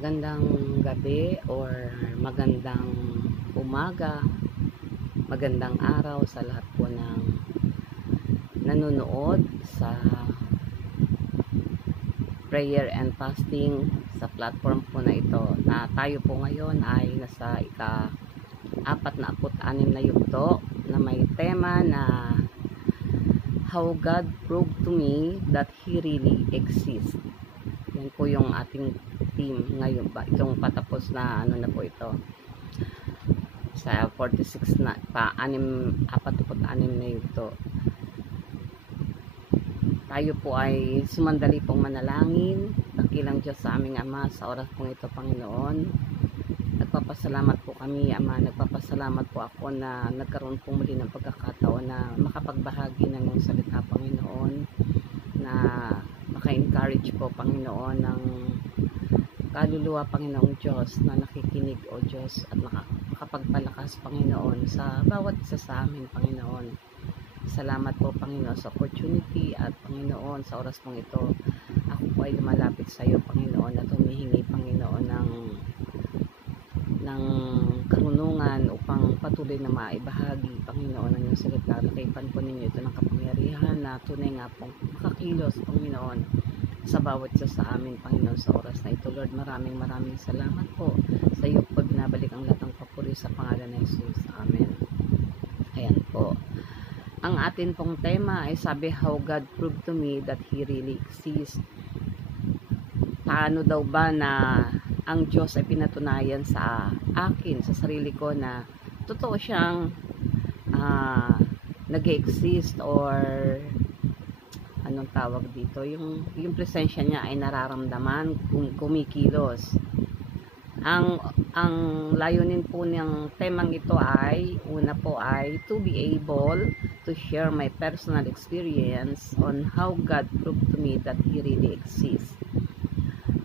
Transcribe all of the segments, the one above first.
Magandang gabi or magandang umaga, magandang araw sa lahat po ng nanonood sa prayer and fasting sa platform po na ito, na tayo po ngayon ay nasa ika-46 na yugto na may tema na How God proved to me that He really exists. Yan po yung ating team ngayon ba, itong patapos na na po ito sa 46 na pa 46 na ito. Tayo po ay sumandali pong manalangin. Dakilang Diyos sa aming Ama, sa oras pong ito, Panginoon, nagpapasalamat po kami, Ama. Nagpapasalamat po ako na nagkaroon po muli ng pagkakataon na makapagbahagi ng iyong salita, Panginoon, na maka-encourage po, Panginoon, ng kaluluwa, Panginoong Diyos, na nakikinig, O Diyos, at makapagpalakas, Panginoon, sa bawat isa sa amin, Panginoon. Salamat po, Panginoon, sa opportunity, at Panginoon, sa oras pong ito, ako po ay lumalapit sa iyo, Panginoon, at humihingi, Panginoon, ng karunungan upang patuloy na maibahagi, Panginoon, ang iyong salita. Nakaipan po ninyo ito ng kapangyarihan na tunay nga pong makakilos, Panginoon, sa bawat isa sa amin, Panginoon, sa oras na ito. Lord, maraming salamat po sa iyo po. Binabalik ang lahat ng papuri sa pangalan ng Jesus. Amen. Ayan po. Ang atin pong tema ay sabi, How God proved to me that He really exists. Paano daw ba na ang Diyos ay pinatunayan sa akin, sa sarili ko, na totoo siyang nag-exist, or anong tawag dito, yung presensya niya ay nararamdaman, kumikilos. Ang layunin po ng temang ito ay, una po ay to be able to share my personal experience on how God proved to me that He really exists.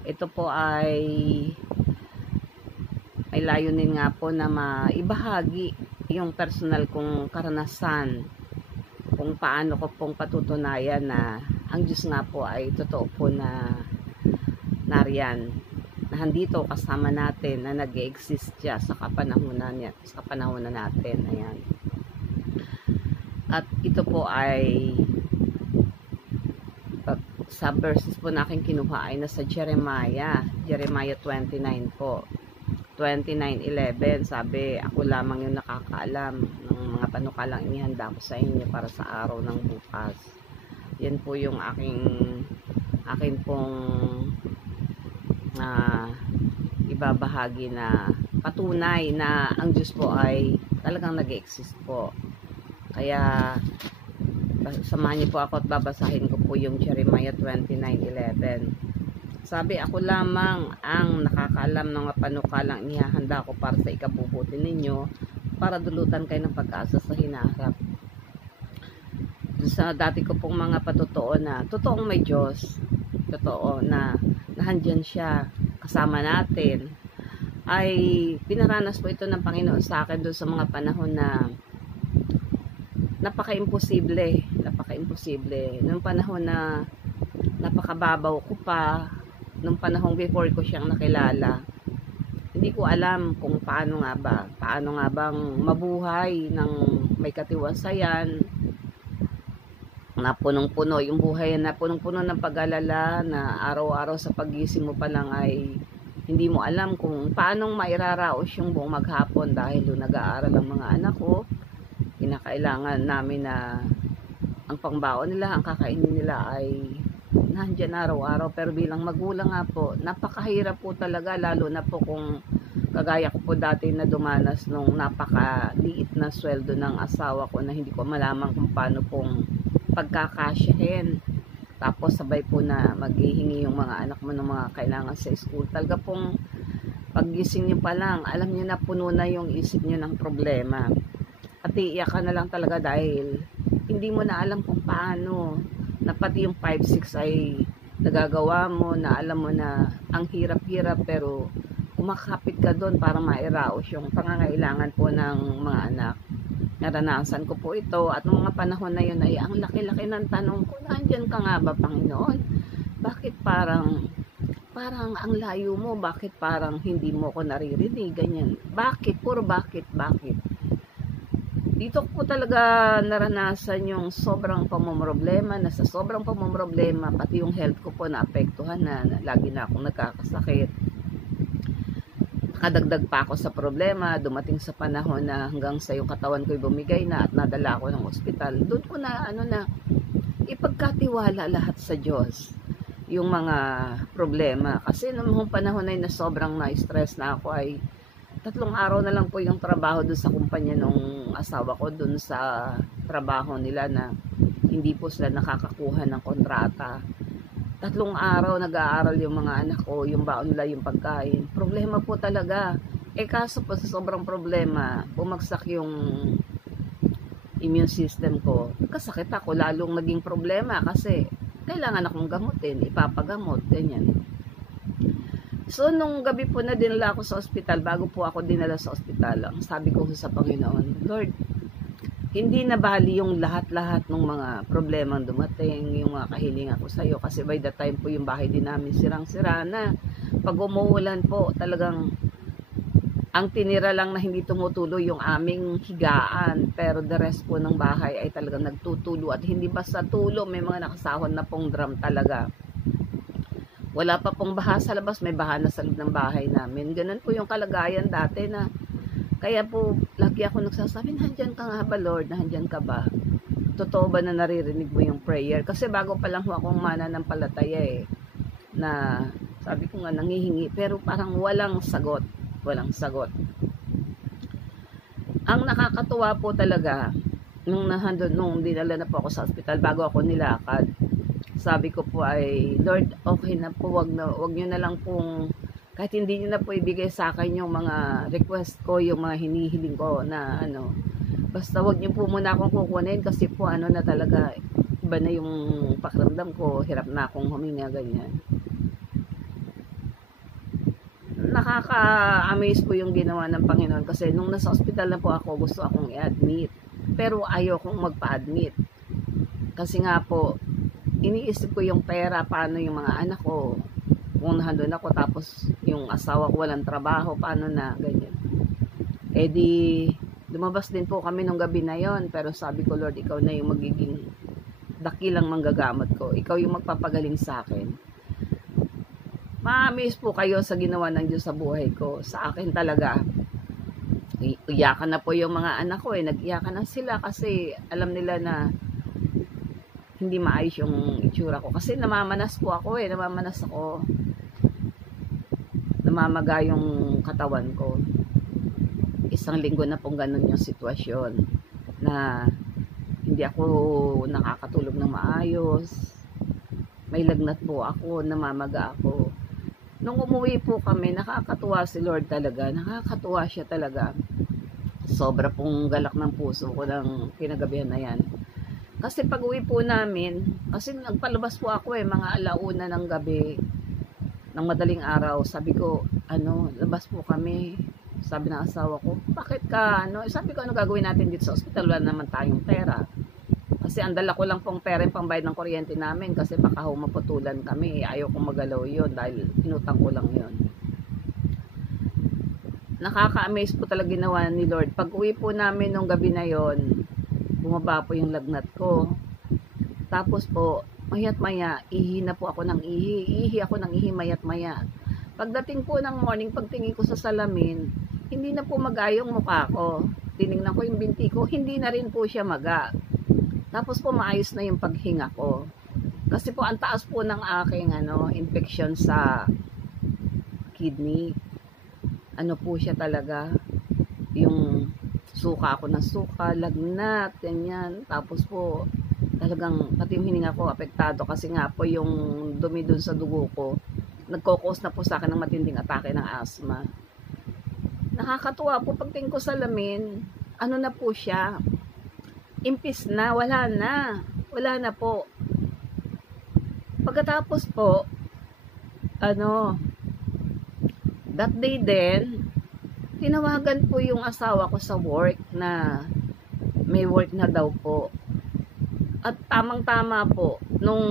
Ito po ay layunin nga po na maibahagi yung personal kong karanasan kung paano ko pong patutunayan na ang Diyos nga po ay totoo po na nariyan, na handito kasama natin, na nag-exist siya sa kapanahunan natin. Ayan. At ito po ay sa verses po na aking kinuha ay nasa Jeremiah 29 po. 29:11, sabi, ako lamang yung nakakaalam ng mga panukalang inihanda ko sa inyo para sa araw ng bukas. Yan po yung akin pong ibabahagi na patunay na ang Diyos po ay talagang nag-exist po. Kaya samahan niyo po ako at babasahin ko po yung Jeremiah 29:11. Sabi, ako lamang ang nakakaalam ng mga panukalang inihahanda ko para sa ikabubuti ninyo, para dulutan kayo ng pag-asa sa hinaharap. Sa dati ko pong mga patotoo na totoong may Diyos, totoo na nahandyan siya kasama natin, ay pinaranas po ito ng Panginoon sa akin doon sa mga panahon na napaka-imposible. Noong panahon na napakababaw ko pa, nung panahon before ko siyang nakilala, hindi ko alam kung paano nga bang mabuhay ng may katiwasayan, na punong-puno yung buhay, na punong-puno ng pag-alala, na araw-araw sa pagising mo pa lang ay hindi mo alam kung paanong mairaraos yung buong maghapon, dahil doon nag-aaral ang mga anak ko. Kinakailangan namin na ang pangbaon nila, ang kakainin nila ay nandiyan araw-araw. Pero bilang magulang nga po, napakahirap po talaga, lalo na po kung kagaya ko po dati na dumanas nung napakaliit na sweldo ng asawa ko, na hindi ko malaman kung paano pong pagkakasyahin. Tapos sabay po na maghihingi yung mga anak mo ng mga kailangan sa school. Talaga pong paggising nyo pa lang, alam nyo na puno na yung isip nyo ng problema. At iiyak ka na lang talaga dahil hindi mo na alam kung paano, na pati yung 5-6 ay nagagawa mo, na alam mo na ang hirap-hirap, pero kumakapit ka doon para mairaos yung pangangailangan po ng mga anak. Naranasan ko po ito, at noong mga panahon na yun ay ang laki-laki ng tanong ko, nandyan ka nga ba, Panginoon? Bakit parang parang ang layo mo, bakit parang hindi mo ko naririnig, ganyan. Bakit? Puro bakit? Dito ko talaga naranasan yung sobrang pamomroblema, na sa sobrang pamomroblema, pati yung health ko po naapektuhan na lagi na akong nagkakasakit. Nakadagdag pa ako sa problema, dumating sa panahon na hanggang sa yung katawan ko'y bumigay na at nadala ako ng ospital. Doon ko na ipagkatiwala lahat sa Diyos yung mga problema. Kasi noong panahon na sobrang na-stress na ako, ay 3 araw na lang po yung trabaho doon sa kumpanya nung asawa ko, doon sa trabaho nila na hindi po sila nakakakuha ng kontrata. 3 araw nag-aaral yung mga anak ko, yung baon nila, yung pagkain. Problema po talaga. Kaso po sa sobrang problema, bumagsak yung immune system ko. Kasakit ako, lalong naging problema kasi kailangan akong gamutin, ipapagamot, ganyan. So, nung gabi po na dinala ako sa ospital, bago po ako dinala sa ospital, ang sabi ko sa Panginoon, Lord, hindi na bali yung lahat-lahat ng mga problemang dumating, yung mga kahilingan ko sa'yo. Kasi by the time po yung bahay din namin sirang-sira na. Pag umuulan po, talagang ang tinira lang na hindi tumutuloy yung aming higaan. Pero the rest po ng bahay ay talagang nagtutulo. At hindi basta tulo, may mga nakasahon na pong drum talaga. Wala pa pong baha sa labas, may baha na sa loob ng bahay namin. Ganun po yung kalagayan dati na, kaya po, lagi ako nagsasabi, nandyan ka nga ba Lord, nandyan ka ba? Totoo ba na naririnig mo yung prayer? Kasi bago pa lang akong mananampalataya na sabi ko nga nangihingi, pero parang walang sagot. Ang nakakatuwa po talaga, nung dinala na po ako sa ospital, bago ako nilakad, sabi ko po ay, Lord, okay na po, wag nyo na lang pong, kahit hindi nyo na po ibigay sa akin yung mga request ko, yung mga hinihiling ko na basta wag nyo po muna akong kukunin kasi po na talaga, iba na yung pakiramdam ko, hirap na akong huminga, ganyan. Nakaka-amaze po yung ginawa ng Panginoon kasi nung nasa ospital na po ako, gusto akong i-admit, pero ayokong magpa-admit kasi nga po, iniisip ko yung pera, paano yung mga anak ko, kung nandun ako, tapos yung asawa ko walang trabaho, paano na, ganyan. Di, lumabas din po kami nung gabi na yon, pero sabi ko, Lord, ikaw na yung magiging dakilang manggagamot ko. Ikaw yung magpapagaling sa akin. Ma-amaze po kayo sa ginawa ng Diyos sa buhay ko. Sa akin talaga, iyakan na po yung mga anak ko nag-iyakan na sila kasi alam nila na hindi maayos yung itsura ko. Kasi namamanas po ako namamaga yung katawan ko. 1 linggo na pong ganun yung sitwasyon na hindi ako nakakatulog ng maayos, may lagnat po ako, namamaga ako. Nung umuwi po kami, nakakatuwa si Lord talaga, nakakatuwa siya talaga. Sobra pong galak ng puso ko ng kinagabihan na yan. Kasi pag uwi po namin, kasi nagpalabas po ako mga 1:00 ng gabi, ng madaling araw, sabi ko, labas po kami. Sabi ng asawa ko, bakit ka, sabi ko, ano gagawin natin dito sa ospital, wala naman tayong pera. Kasi ang dala ko lang pong pera yung pambayad ng kuryente namin, kasi baka maputulan kami, ayaw kong magalaw yun, dahil inutang ko lang yun. Nakaka-amaze po talaga ginawa ni Lord. Pag uwi po namin nung gabi na yon, bumaba po yung lagnat ko. Tapos po, mayat maya, ihi na po ako ng ihi mayat maya. Pagdating po ng morning, pagtingin ko sa salamin, hindi na po magayong mukha ko. Tinignan ko yung binti ko, hindi na rin po siya maga. Tapos po maayos na yung paghinga ko. Kasi po ang taas po ng aking infection sa kidney. Po siya talaga, yung suka ako ng suka, lagnat, ganyan. Tapos po, talagang pati yung hininga ko apektado kasi nga po yung dumi dun sa dugo ko, nagkokos na po sa akin ng matinding atake ng asthma. Nakakatuwa po, pagtingin ko sa lamin, na po siya, impis na, wala na po. Pagkatapos po, that day din, tinawagan po yung asawa ko sa work na may work na daw po. At tamang-tama po, nung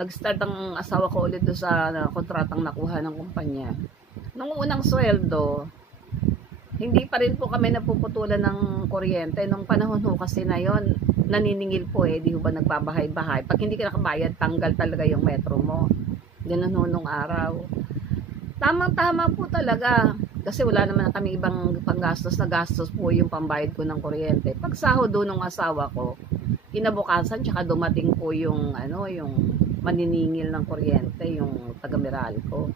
nag-start ang asawa ko ulit doon sa kontratang nakuha ng kumpanya. Nung unang sweldo, hindi pa rin po kami napuputulan ng kuryente. Nung panahon ho kasi na yon, naniningil po di ho ba nagbabahay-bahay. Pag hindi ka nakabayad, tanggal talaga yung metro mo. Ganun ho nung araw. Tamang-tama po talaga. Kasi wala naman kami ibang panggastos na gastos po yung pambayad ko ng kuryente. Pag sahod doon ng asawa ko, kinabukasan, tsaka dumating po yung, yung maniningil ng kuryente, yung taga-Meralco.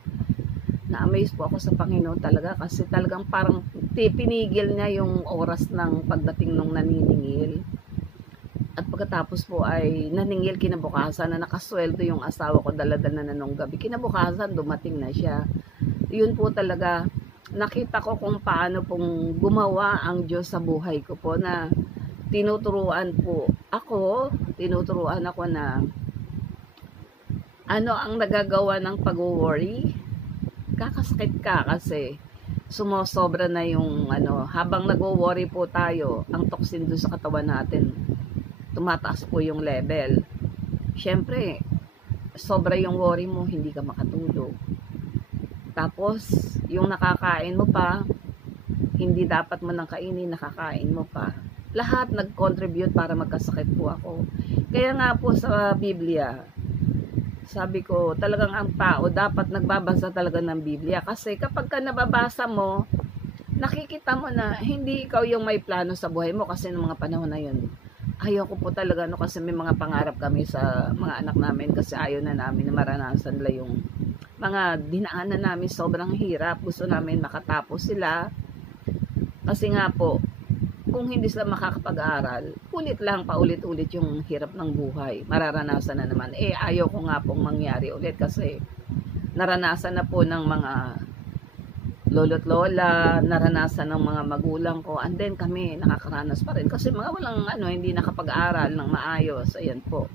Na-amaze po ako sa Panginoon talaga kasi talagang parang pinigil niya yung oras ng pagdating nung naniningil. At pagkatapos po ay naningil kinabukasan na nakasweldo yung asawa ko, dala-dala na nung gabi. Kinabukasan, dumating na siya. Yun po talaga, nakita ko kung paano pong gumawa ang Diyos sa buhay ko po na tinuturuan ako na ano ang nagagawa ng pag-worry. Kakasakit ka kasi sumosobra na yung habang nag-worry po tayo, ang toxin doon sa katawan natin, tumataas po yung level. Siyempre, sobra yung worry mo, hindi ka makatulog. Tapos, yung nakakain mo pa, hindi dapat mo nang kainin, nakakain mo pa. Lahat nag-contribute para magkasakit po ako. Kaya nga po sa Biblia, sabi ko, talagang ang tao dapat nagbabasa talaga ng Biblia. Kasi kapag ka nababasa mo, nakikita mo na hindi ikaw yung may plano sa buhay mo kasi ng mga panahon na yun. Ayaw ko po talaga kasi may mga pangarap kami sa mga anak namin kasi ayaw na namin na maranasan nila yung mga dinaanan namin sobrang hirap. Gusto namin makatapos sila. Kasi nga po, kung hindi sila makakapag-aral, paulit-ulit yung hirap ng buhay. Mararanasan na naman. Ayaw ko nga pong mangyari ulit kasi naranasan na po ng mga lolo't lola, naranasan ng mga magulang ko, and then kami nakakaranas pa rin kasi mga walang hindi nakapag-aral ng maayos. Ayan po.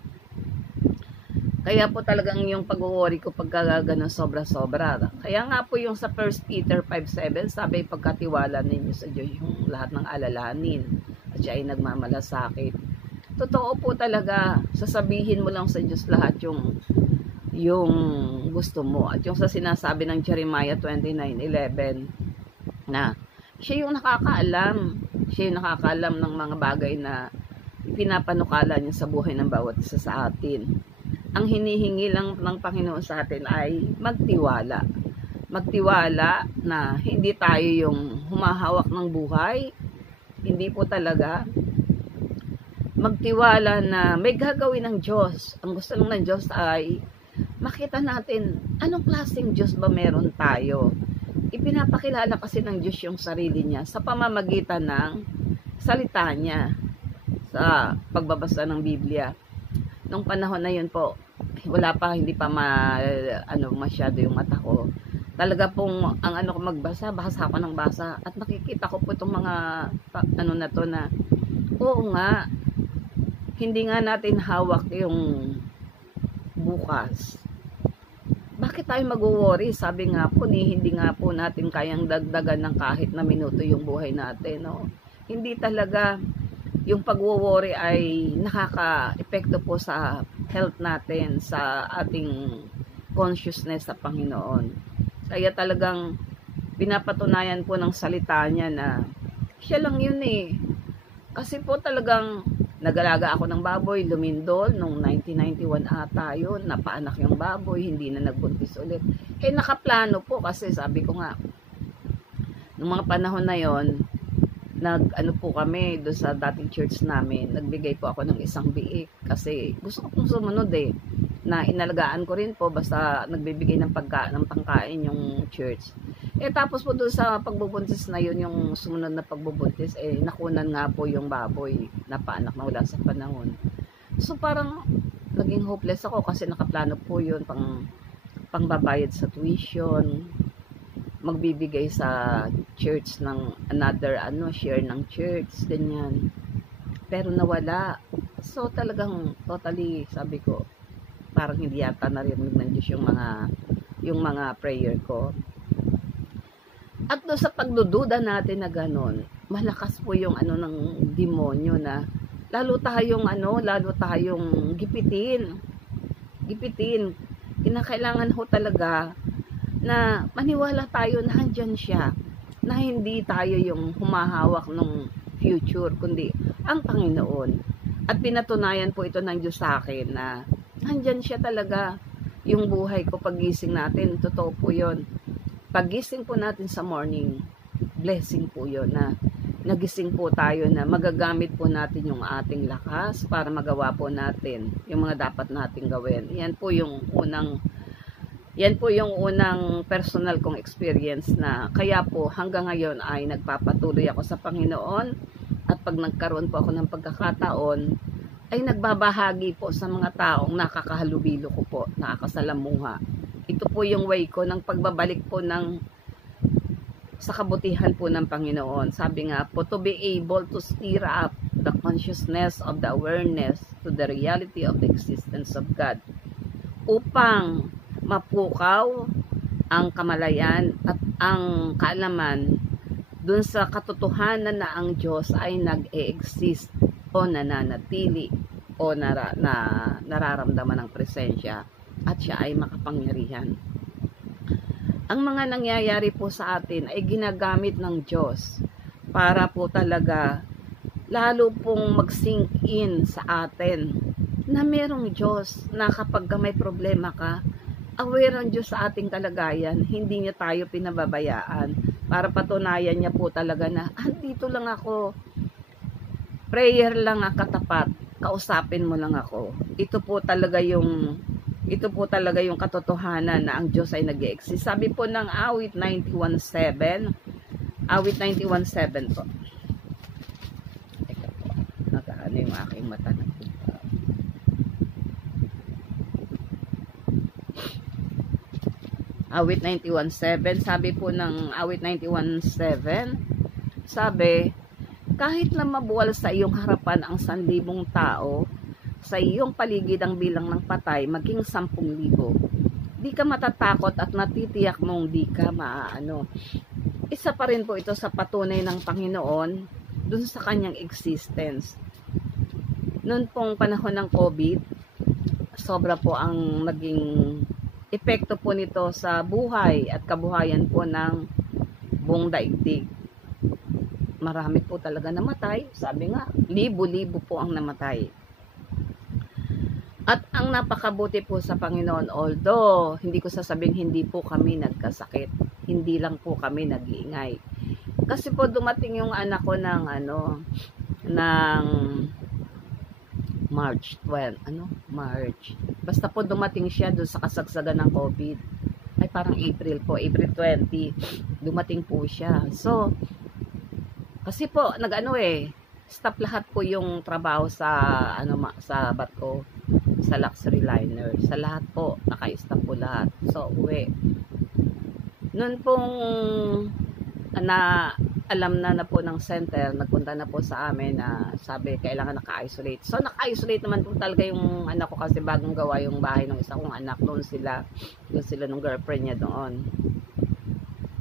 Kaya po talagang yung pag-worry ko pagka ganun sobra-sobra. Kaya nga po yung sa 1 Peter 5:7, sabi pagkatiwala ninyo sa Diyos yung lahat ng alalahanin at siya ay nagmamalasakit. Totoo po talaga, sasabihin mo lang sa Diyos lahat yung gusto mo. At yung sa sinasabi ng Jeremiah 29:11 na siya yung nakakaalam. Siya yung nakakaalam ng mga bagay na ipinapanukala niya sa buhay ng bawat isa sa atin. Ang hinihingi lang ng Panginoon sa atin ay magtiwala. Magtiwala na hindi tayo yung humahawak ng buhay. Hindi po talaga. Magtiwala na may gagawin ng Diyos. Ang gusto lang ng Diyos ay makita natin anong klaseng Diyos ba meron tayo. Ipinapakilala kasi ng Diyos yung sarili niya sa pamamagitan ng salita niya sa pagbabasa ng Biblia. Nung panahon na yun po, hindi pa masyado yung mata ko. Talaga pong ang ko basa ako ng basa at nakikita ko po itong mga na to na oo nga, hindi nga natin hawak yung bukas. Bakit tayo mag-worry? Sabi nga po hindi nga po natin kayang dagdagan ng kahit na minuto yung buhay natin. No? Hindi talaga yung pag-worry ay nakaka-epekto po sa health natin, sa ating consciousness sa Panginoon. Kaya talagang pinapatunayan po ng salita niya na siya lang yun Kasi po talagang nag-alaga ako ng baboy, lumindol, nung 1991 ata yun, napaanak yung baboy, hindi na nagbuntis ulit. Nakaplano po kasi sabi ko nga, nung mga panahon na yon, po kami doon sa dating church namin, nagbigay po ako ng isang biik kasi gusto ko pong sumunod na inalagaan ko rin po basta nagbibigay ng pangkain yung church. Tapos po doon sa pagbubuntis na yun, yung sumunod na pagbubuntis, nakunan nga po yung baboy, napaanak na wala sa panahon. So parang naging hopeless ako kasi nakaplano po yun pangbabayad sa tuition, magbibigay sa church ng another share ng church, ganyan. Pero nawala. So talagang totally, sabi ko, parang hindi yata narinig ng Diyos yung mga prayer ko. At doon sa pagdududa natin na ganon, malakas po yung ng demonyo na lalo tayong gipitin. gipitin. Kinakailangan ho talaga na maniwala tayo na andyan siya, na hindi tayo yung humahawak ng future, kundi ang Panginoon. At pinatunayan po ito ng Diyos sa akin na andyan siya talaga. Yung buhay ko, pagising natin, totoo po yun. Pagising po natin sa morning, blessing po yun na nagising po tayo na magagamit po natin yung ating lakas para magawa po natin yung mga dapat nating gawin. Yan po yung unang personal kong experience na kaya po hanggang ngayon ay nagpapatuloy ako sa Panginoon, at pag nagkaroon po ako ng pagkakataon ay nagbabahagi po sa mga taong nakakahalubilo ko po, nakakasalamuha. Ito po yung way ko ng pagbabalik po sa kabutihan po ng Panginoon. Sabi nga po, to be able to stir up the consciousness of the awareness to the reality of the existence of God, upang mapukaw ang kamalayan at ang kaalaman dun sa katotohanan na ang Diyos ay nag-e-exist o nananatili o nararamdaman ng presensya, at siya ay makapangyarihan. Ang mga nangyayari po sa atin ay ginagamit ng Diyos para po talaga lalo pong mag-sink in sa atin na merong Diyos na kapag may problema ka, aware ang Diyos sa ating kalagayan, hindi niya tayo pinababayaan, para patunayan niya po talaga na andito lang ako, prayer lang ang katapat, kausapin mo lang ako. Ito po talaga yung katotohanan na ang Diyos ay nag-e-exist. Sabi po ng awit 91:7, awit 91:7 po. Teka po, nakaano yung aking mata na. Awit 91:7, sabi po ng awit 91:7, sabi, kahit na mabuwal sa iyong harapan ang 1,000 tao, sa iyong paligid ang bilang ng patay maging 10,000, di ka matatakot at natitiyak mong di ka maaano. Isa pa rin po ito sa patunay ng Panginoon dun sa kanyang existence. Noon pong panahon ng COVID, sobra po ang naging epekto po nito sa buhay at kabuhayan po ng buong daigdig. Marami po talaga namatay. Sabi nga, libo-libo po ang namatay. At ang napakabuti po sa Panginoon, although hindi ko sasabing hindi po kami nagkasakit, hindi lang po kami nag-iingay. Kasi po dumating yung anak ko ng March 12, March. Basta po dumating siya doon sa kasagsagan ng COVID. Ay parang April 20, dumating po siya. So, kasi po stop lahat po yung trabaho sa sa barko, sa luxury liner, sa lahat po naka-stop po lahat. So, uwi. Noon pong alam na po ng center, nagpunta na po sa amin na sabi kailangan naka-isolate. So naka-isolate naman po talaga yung anak ko kasi bagong gawa yung bahay ng isa kong anak. Doon sila nung girlfriend niya doon.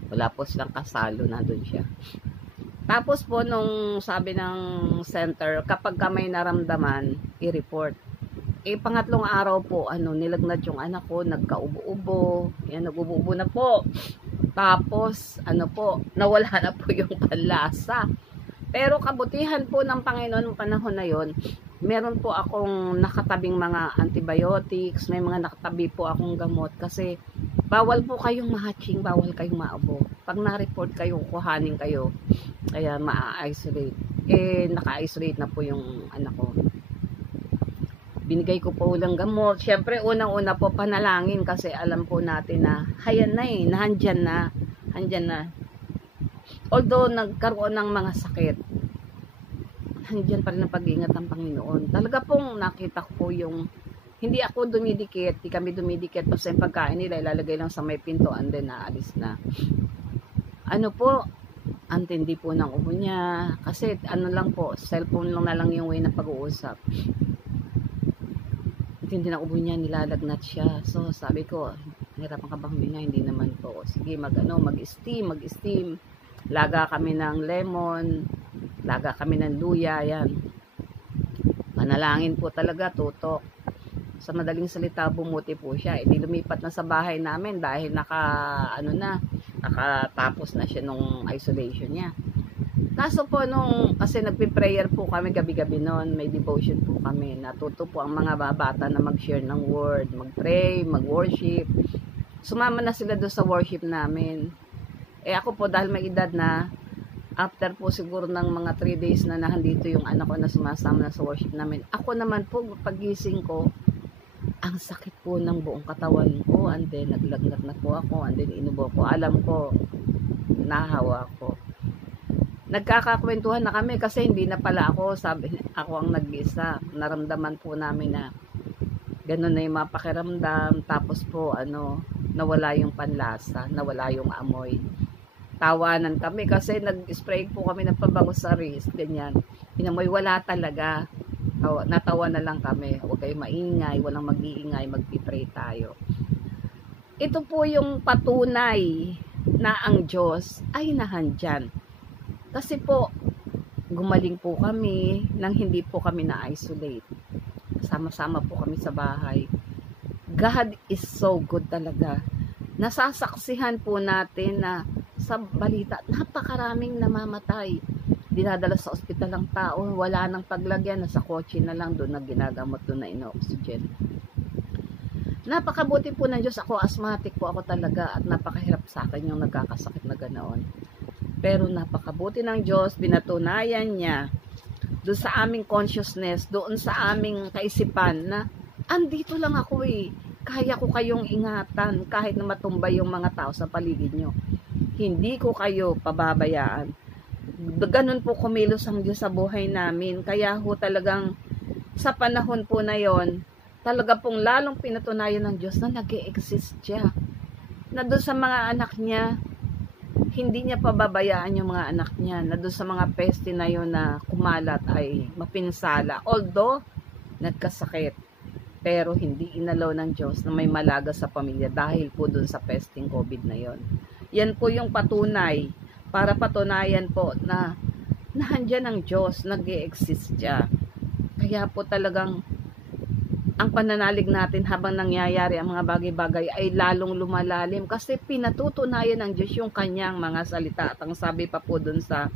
Wala po silang kasalo, na doon siya. Tapos po nung sabi ng center, kapag ka may naramdaman, i-report. Pangatlong araw po, nilagnat yung anak ko, nagkaubo-ubo. Yan, nag-ubo na po. Tapos, nawala na po yung panlasa. Pero kabutihan po ng Panginoon noong panahon na yon, meron po akong nakatabing mga antibiotics, may mga nakatabi po akong gamot kasi bawal po kayong ma-hatching, bawal kayong maabo. Pag na-report kayo, kuhanin kayo, kaya ma-isolate. Naka-isolate na po yung anak ko. Binigay ko po ulang gamot. Siyempre, unang-una po panalangin kasi alam po natin na nandyan na. Although nagkaroon ng mga sakit, nandyan pa rin ang pag-iingat ng Panginoon. Talaga pong nakita ko po yung, hindi ako dumidikit, di kami dumidikit, basta yung pagkain nila, ilalagay lang sa may pinto, and then naalis na. Antindi po ng ubo niya, kasi lang po, cellphone lang na lang yung way na pag-uusap. Hindi na ubo niya, nilalagnat siya. So, sabi ko, hirapan ka bang huminga? Hindi naman po. Sige, mag-steam. Laga kami ng lemon, laga kami ng luya, yan. Panalangin po talaga, tutok. Sa madaling salita, bumuti po siya. Hindi lumipat na sa bahay namin dahil nakatapos na siya nung isolation niya. Kaso po kasi nagpe-prayer po kami gabi-gabi noon, may devotion po kami. Natuto po ang mga bata na mag-share ng word, mag-pray, mag-worship. Sumama na sila doon sa worship namin. Ako po dahil may edad na, after po siguro ng mga 3 days na nandito yung anak ko na sumasama na sa worship namin, ako naman po pagising ko, ang sakit po ng buong katawan ko, and then naglagnat na po ako, and then inubo ko. Alam ko, nahawa ko. Nagkakakwentuhan na kami kasi hindi na pala ako, sabi, ako ang nag-isa. Naramdaman po namin na ganun na yung mga pakiramdam, tapos po nawala yung panlasa, nawala yung amoy. Tawanan kami kasi nag-spray po kami ng pabango sa wrist, ganyan. Pinamoy, wala talaga. Natawa na lang kami. Huwag kayo maingay, walang mag-iingay, mag-pray tayo. Ito po yung patunay na ang Diyos ay nahandyan. Kasi po, gumaling po kami nang hindi po kami na-isolate. Sama-sama po kami sa bahay. God is so good talaga. Nasasaksihan po natin na sa balita, napakaraming namamatay. Dinadala sa ospital ang tao, wala nang paglagyan, nasa kotse na lang, doon na ginagamot, doon na ino-oxygen. Napakabuti po ng Diyos. Ako, asthmatic po ako talaga at napakahirap sa akin yung nagkakasakit na ganoon. Pero napakabuti ng Diyos, binatunayan niya doon sa aming consciousness, doon sa aming kaisipan na andito lang ako kaya ko kayong ingatan kahit na matumbay yung mga tao sa paligid nyo. Hindi ko kayo pababayaan. Ganun po kumilos ang Diyos sa buhay namin. Kaya ho talagang sa panahon po na yon, talaga pong lalong pinatunayan ng Diyos na nag-e-exist siya. Na doon sa mga anak niya, hindi niya pababayaan yung mga anak niya. Na doon sa mga peste na yon na kumalat ay mapinsala. Although, nagkasakit. Pero hindi inalaw ng Diyos na may malaga sa pamilya dahil po doon sa pesting COVID na yon. Yan po yung patunay para patunayan po na nahandyan ang Diyos, nag-e-exist siya. Kaya po talagang ang pananalig natin habang nangyayari ang mga bagay-bagay ay lalong lumalalim kasi pinatutunayan ng Diyos yung kanyang mga salita. At ang sabi pa po dun sa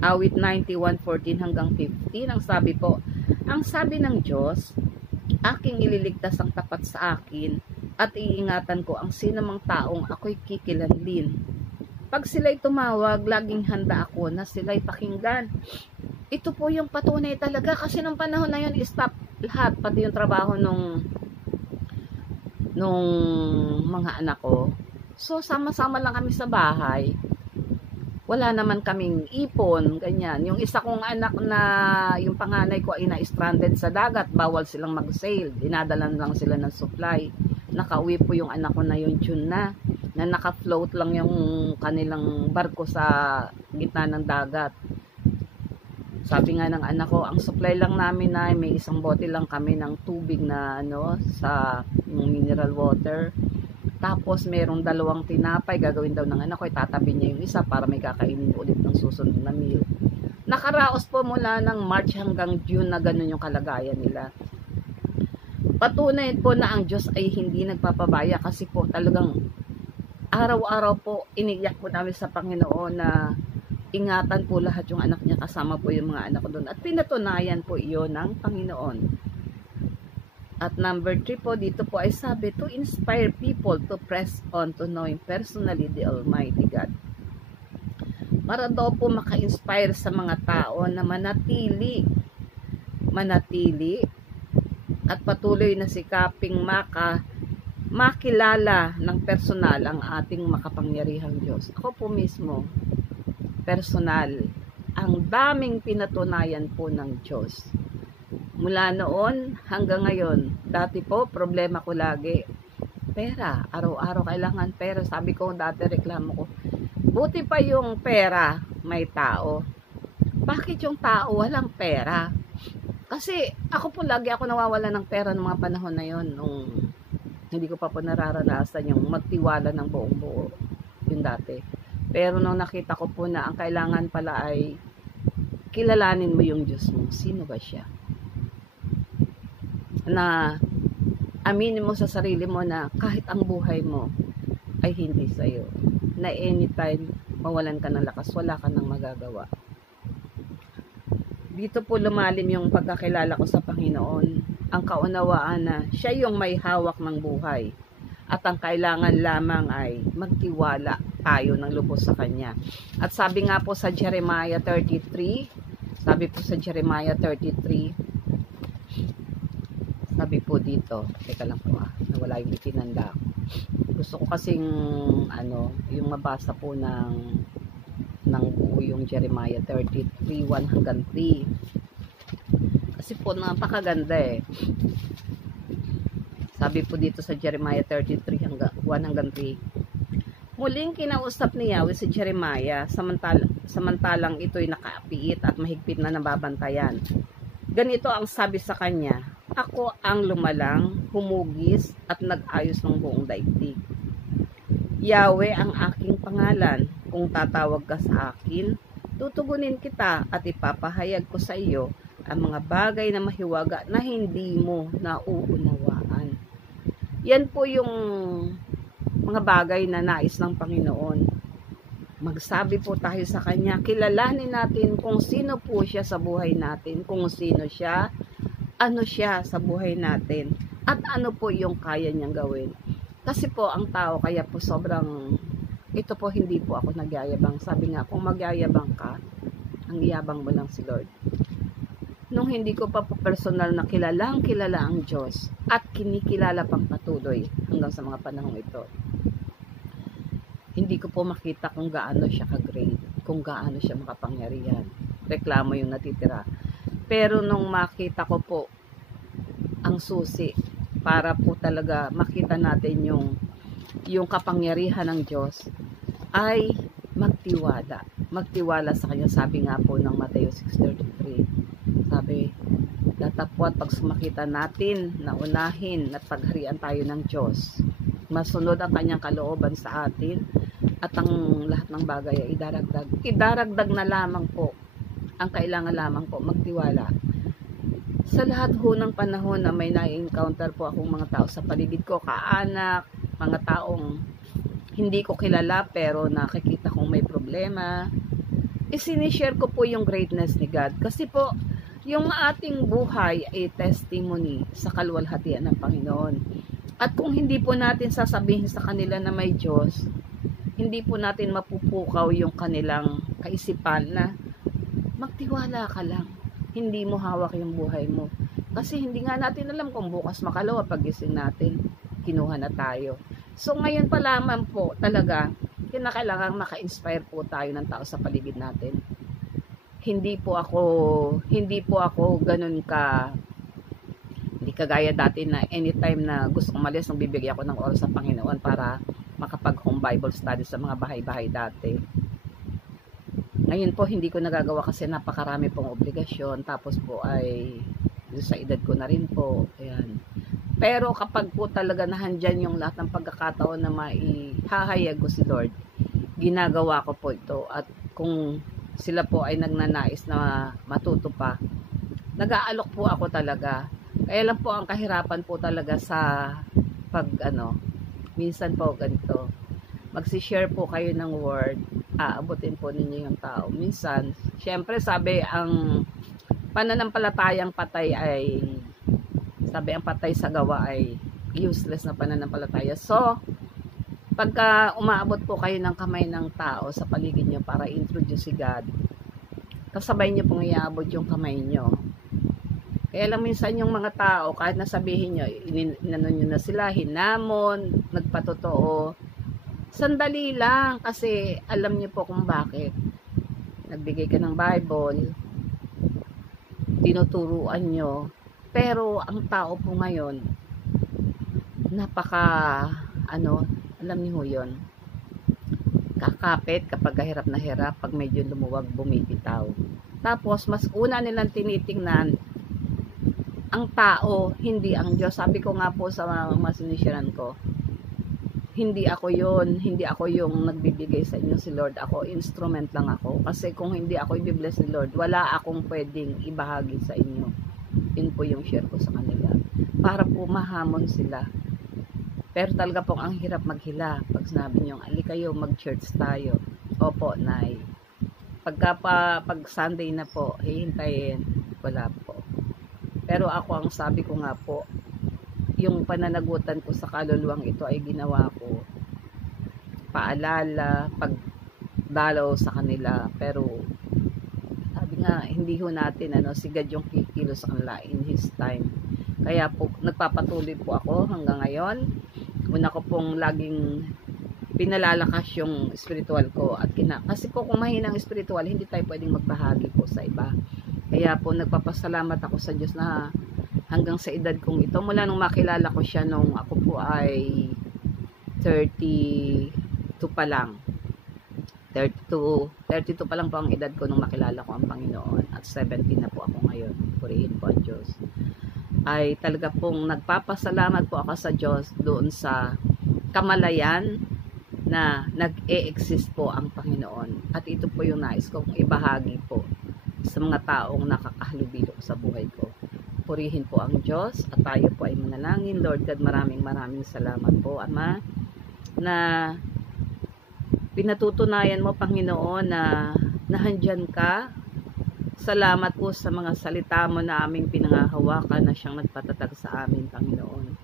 awit 91:14 hanggang 15, ang sabi ng Diyos, aking ililigtas ang tapat sa akin at iingatan ko ang sinamang taong ako'y kikilanlin. Pag sila'y tumawag, laging handa ako na sila'y pakinggan. Ito po yung patunay talaga kasi nung panahon na yun, stop lahat, pati yung trabaho nung mga anak ko. So, sama-sama lang kami sa bahay. Wala naman kaming ipon, ganyan. Yung isa kong anak na, yung panganay ko ay na-stranded sa dagat, bawal silang mag-sail. Dinadalan lang sila ng supply. Nakauwi po yung anak ko na yung June na naka-float lang yung kanilang barko sa gitna ng dagat. Sabi nga ng anak ko, ang supply lang namin na may isang bote lang kami ng tubig na sa mineral water. Tapos merong 2 tinapay, gagawin daw ng anak ko, itatabi niya yung isa para may kakainin ulit ng susunod na meal. Nakaraos po mula ng March hanggang June na ganun yung kalagayan nila. Patunay po na ang Diyos ay hindi nagpapabaya kasi po talagang araw-araw po iniyak po namin sa Panginoon na ingatan po lahat yung anak niya, kasama po yung mga anak ko doon. At pinatunayan po iyon ng Panginoon. At number 3 po, dito po ay sabi, to inspire people to press on to knowing personally the Almighty God. Para daw po maka-inspire sa mga tao na manatili at patuloy na sikaping makilala ng personal ang ating makapangyarihang Diyos. Ako po mismo, personal, ang daming pinatunayan po ng Diyos. Mula noon hanggang ngayon, dati po, problema ko lagi, pera. Araw-araw kailangan pera. Sabi ko dati, reklamo ko, buti pa yung pera, may tao. Bakit yung tao walang pera? Kasi ako po lagi ako nawawala ng pera ng mga panahon na yon nung hindi ko pa po nararanasan yung magtiwala ng buong buo. Yung dati. Pero nung nakita ko po na ang kailangan pala ay kilalanin mo yung Diyos mo. Sino ba siya? Na aminin mo sa sarili mo na kahit ang buhay mo ay hindi sa'yo, na anytime mawalan ka ng lakas, wala ka nang magagawa. Dito po lumalim yung pagkakilala ko sa Panginoon, ang kaunawaan na siya yung may hawak ng buhay at ang kailangan lamang ay magtiwala tayo ng lubos sa Kanya. At sabi nga po sa Jeremiah 33, sabi po dito, teka lang po nawala yung itinanda ko. Gusto ko kasing yung mabasa po ng buo yung Jeremiah 33, 1 hanggang 3. Kasi po napakaganda Sabi po dito sa Jeremiah 33, 1 hanggang 3. Muling kinausap ni Yahweh si Jeremiah, samantalang ito'y nakaapiit at mahigpit na nababantayan. Ganito ang sabi sa kanya, ako ang lumalang, humugis at nag-ayos ng buong daigdig. Yahweh ang aking pangalan. Kung tatawag ka sa akin, tutugunin kita at ipapahayag ko sa iyo ang mga bagay na mahiwaga na hindi mo nauunawaan. Yan po yung mga bagay na nais ng Panginoon. Magsabi po tayo sa Kanya, kilalanin natin kung sino po siya sa buhay natin, kung sino siya, ano siya sa buhay natin, at ano po yung kaya niyang gawin. Kasi po ang tao, kaya po sobrang, ito po hindi po ako nagyayabang. Sabi nga, kung magyayabang ka, ang iyabang mo lang si Lord. Nung hindi ko pa po personal na kilala ang Diyos at kinikilala pang patuloy hanggang sa mga panahong ito, hindi ko po makita kung gaano siya ka-great, kung gaano siya makapangyarihan. Reklamo yung natitira. Pero nung makita ko po ang susi para po talaga makita natin yung kapangyarihan ng Diyos, ay magtiwala sa Kanya. Sabi nga po ng Mateo 6:33, sabi, datapwat pag sumakita natin na unahin at pagharian tayo ng Diyos, masunod ang Kanyang kalooban sa atin, at ang lahat ng bagay ay idaragdag na lamang po. Ang kailangan lamang po magtiwala. Sa lahat ho ng panahon na may na-encounter po akong mga tao sa paligid ko, kaanak, mga taong hindi ko kilala pero nakikita kong may problema, isinishare ko po yung greatness ni God. Kasi po, yung ating buhay ay testimony sa kaluwalhatian ng Panginoon. At kung hindi po natin sasabihin sa kanila na may Diyos, hindi po natin mapupukaw yung kanilang kaisipan na magtiwala ka lang. Hindi mo hawak yung buhay mo. Kasi hindi nga natin alam kung bukas makalawa pagising natin, kinuha na tayo. So ngayon pa lamang po talaga, kinakailangan maka-inspire po tayo ng tao sa paligid natin. Hindi po ako ganun hindi kagaya dati na anytime na gusto kong malis, nang bibigyan ako ng oras sa Panginoon para makapag-home Bible study sa mga bahay-bahay dati. Ngayon po, hindi ko nagagawa kasi napakarami pong obligasyon. Tapos po ay sa edad ko na rin po. Ayan. Pero kapag po talaga nahandyan yung lahat ng pagkakataon na maihahayag ko si Lord, ginagawa ko po ito. At kung sila po ay nagnanais na matuto pa, nag-aalok po ako talaga. Kaya lang po ang kahirapan po talaga sa minsan po ganito, magsishare po kayo ng word, aabutin po ninyo yung tao. Minsan, syempre sabi ang pananampalatayang patay ay, sabi ang patay sa gawa ay useless na pananampalataya. So, pagka umaabot po kayo ng kamay ng tao sa paligid nyo para introduce si God, kasabay nyo pong iabot yung kamay nyo. Kaya lang minsan yung mga tao, kahit nasabihin nyo, inanon nyo na sila, hinamon, nagpatotoo, sandali lang kasi alam nyo po kung bakit. Nagbigay ka ng Bible, tinuturuan nyo, pero ang tao po ngayon, alam niyo yun, kakapit kapag hirap na hirap, pag medyo lumuwag, bumibitaw. Tapos, mas una nilang tinitingnan ang tao, hindi ang Diyos. Sabi ko nga po sa mga sinisharan ko, hindi ako yung nagbibigay sa inyo si Lord. Ako, instrument lang ako. Kasi kung hindi ako i-bless ni Lord, wala akong pwedeng ibahagi sa inyo. Yun po yung share ko sa kanila. Para po mahamon sila. Pero talaga pong ang hirap maghila. Pag sinabi niyo, ali kayo, mag-church tayo. Opo, Nay. Pag Sunday na po, hihintayin. Wala po. Pero ako, ang sabi ko nga po, yung pananagutan ko sa kaluluwang ito ay ginawa ko. Paalala, pagdalaw sa kanila. Pero, sabi nga, hindi ho natin, si God yung kikilo sa kanila in His time. Kaya po, nagpapatuloy po ako hanggang ngayon. Una ko pong laging pinalalakas yung spiritual ko at kasi po kung mahinang spiritual, hindi tayo pwedeng magbahagi po sa iba. Kaya po nagpapasalamat ako sa Diyos na hanggang sa edad kong ito, mula nung makilala ko siya nung ako po ay 32 pa lang. 32 pa lang po ang edad ko nung makilala ko ang Panginoon at 17 na po ako ngayon. Purihin po ang Diyos. Ay talaga pong nagpapasalamat po ako sa Diyos doon sa kamalayan na nag-e-exist po ang Panginoon. At ito po yung nais kong ibahagi po sa mga taong nakakahalubilo sa buhay ko. Purihin po ang Diyos at tayo po ay manalangin. Lord God, maraming salamat po, Ama, na pinatutunayan mo, Panginoon, na nahandyan ka. Salamat po sa mga salita mo na aming pinangahawakan na siyang nagpatatag sa amin, Panginoon.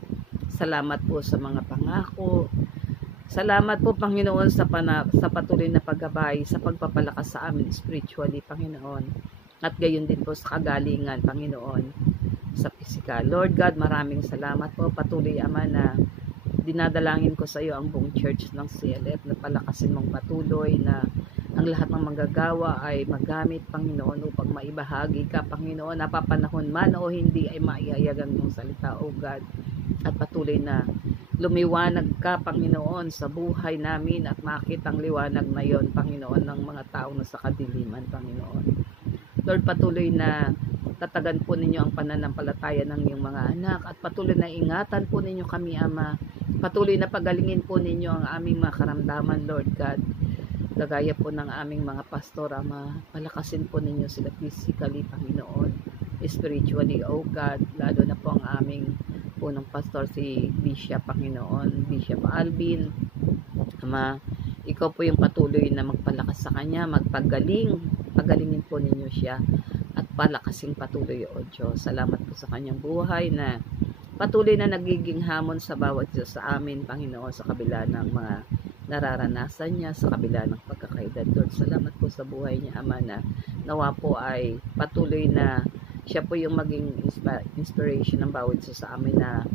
Salamat po sa mga pangako. Salamat po, Panginoon, sa patuloy na paggabay, sa pagpapalakas sa amin spiritually, Panginoon. At gayon din po sa kagalingan, Panginoon, sa physical. Lord God, maraming salamat po. Patuloy, Ama, na dinadalangin ko sa iyo ang buong church ng CLF na palakasin mong patuloy na ang lahat ng manggagawa ay magamit, Panginoon, upang maibahagi ka, Panginoon, napapanahon man o hindi ay maihayagan yung salita, O God. At patuloy na lumiwanag ka, Panginoon, sa buhay namin at makita ang liwanag na yon, Panginoon, ng mga tao na sa kadiliman, Panginoon. Lord, patuloy na tatagan po ninyo ang pananampalataya ng iyong mga anak at patuloy na ingatan po ninyo kami, Ama. Patuloy na pagalingin po ninyo ang aming mga karamdaman, Lord God. Kagaya po ng aming mga pastor, Ama, palakasin po ninyo sila physically, Panginoon, spiritually, O God, lalo na po ang aming punong pastor si Bishop, Panginoon, Bishop Alvin. Ama, ikaw po yung patuloy na magpalakas sa kanya, pagalingin po ninyo siya at palakasing patuloy, O Diyos. Salamat po sa kanyang buhay na patuloy na nagiging hamon sa bawat Diyos sa amin, Panginoon, sa kabila ng mga nararanasan niya, sa kabila ng pagkakaedad. Lord, salamat po sa buhay niya, Ama, na nawa po ay patuloy na siya po yung maging inspiration ng bawat Diyos sa amin na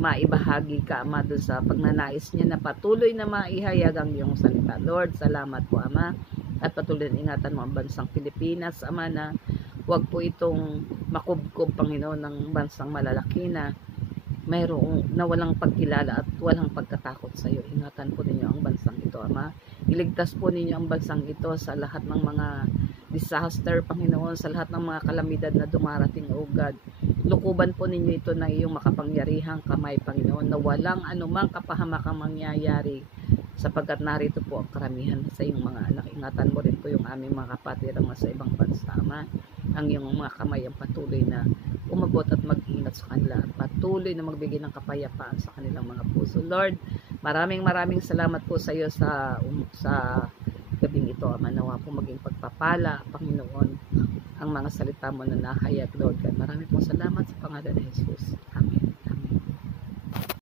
maibahagi ka, Ama, doon sa pagnanais niya na patuloy na maihayag ang iyong salita. Lord, salamat po, Ama, at patuloy na ingatan mo ang bansang Pilipinas, Ama, na huwag po itong makubkob, Panginoon, ng bansang malalaki na mayroong na walang pagkilala at walang pagkatakot sa iyo. Ingatan po ninyo ang bansang ito, Ama. Iligtas po ninyo ang bansang ito sa lahat ng mga disaster, Panginoon, sa lahat ng mga kalamidad na dumarating, O God. Lukuban po ninyo ito ng iyong makapangyarihang kamay, Panginoon, na walang anumang kapahamakang mangyayari sapagkat narito po ang karamihan sa iyong mga anak. Ingatan mo rin po yung aming mga kapatirang nasa ibang bansa, Ama. Ang iyong mga kamay ang patuloy na umabot at mag-ingat sa kanila at patuloy na magbigay ng kapayapaan sa kanilang mga puso. Lord, maraming salamat po sa iyo sa gabing ito, Ama. Nawa po maging pagpapala, Panginoon, ang mga salita mo na nahayag, Lord God. Maraming salamat sa pangalan ni Jesus. Amen.